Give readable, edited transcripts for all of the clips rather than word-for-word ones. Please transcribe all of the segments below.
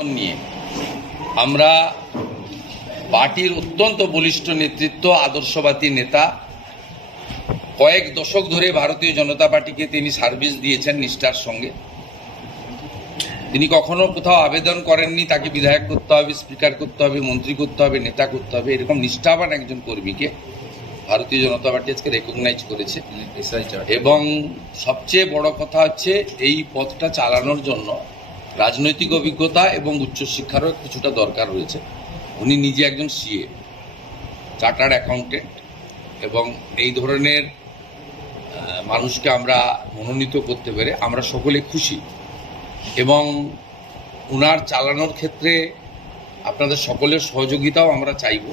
নিয়ে আমরা পার্টির অত্যন্ত বলিষ্ঠ নেতৃত্ব, আদর্শবাদী নেতা, কয়েক দশক ধরে ভারতীয় জনতা পার্টিকে তিনি সার্ভিস দিয়েছেন নিষ্ঠার সঙ্গে। তিনি কখনো কোথাও আবেদন করেননি তাকে বিধায়ক করতে হবে, স্পিকার করতে হবে, মন্ত্রী করতে হবে, নেতা করতে হবে। এরকম নিষ্ঠাবান একজন কর্মীকে ভারতীয় জনতা পার্টি আজকে রেকগনাইজ করেছে। এবং সবচেয়ে বড় কথা হচ্ছে এই পথটা চালানোর জন্য রাজনৈতিক অভিজ্ঞতা এবং উচ্চশিক্ষারও কিছুটা দরকার রয়েছে। উনি নিজে একজন সিএ, চার্টার্ড অ্যাকাউন্টেন্ট, এবং এই ধরনের মানুষকে আমরা মনোনীত করতে পেরে আমরা সকলে খুশি। এবং উনার চালানোর ক্ষেত্রে আপনাদের সকলের সহযোগিতাও আমরা চাইব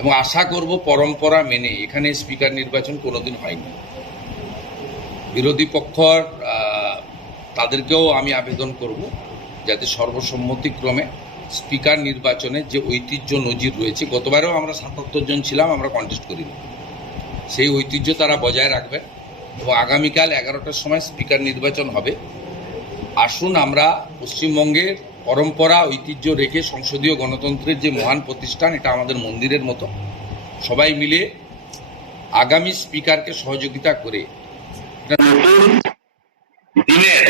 এবং আশা করব পরম্পরা মেনে। এখানে স্পিকার নির্বাচন কোনোদিন হয়নি। বিরোধী পক্ষর তাদেরকেও আমি আবেদন করব যাতে সর্বসম্মতিক্রমে স্পিকার নির্বাচনের যে ঐতিহ্য নজির রয়েছে, গতবারেও আমরা ৭৭ জন ছিলাম, আমরা কন্টেস্ট করিনি, সেই ঐতিহ্য তারা বজায় রাখবেন এবং আগামীকাল 11টার সময় স্পিকার নির্বাচন হবে। আসুন আমরা পশ্চিমবঙ্গের পরম্পরা ঐতিহ্য রেখে সংসদীয় গণতন্ত্রের যে মহান প্রতিষ্ঠান, এটা আমাদের মন্দিরের মতো, সবাই মিলে আগামী স্পিকারকে সহযোগিতা করে দিনের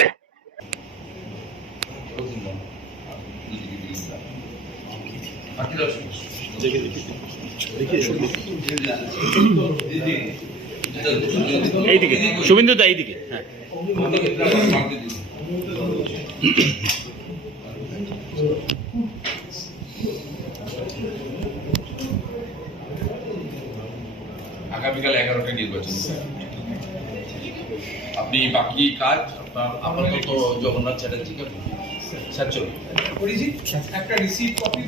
এইদিকে শুভেন্দু দা, এইদিকে। হ্যাঁ, আগামীকাল 11টায় নির্বাচন। আপনি বাকি কাজ আপাতত জগন্নাথ চ্যাটার্জিকে স্যার চলুন। একটা রিসিভ কপি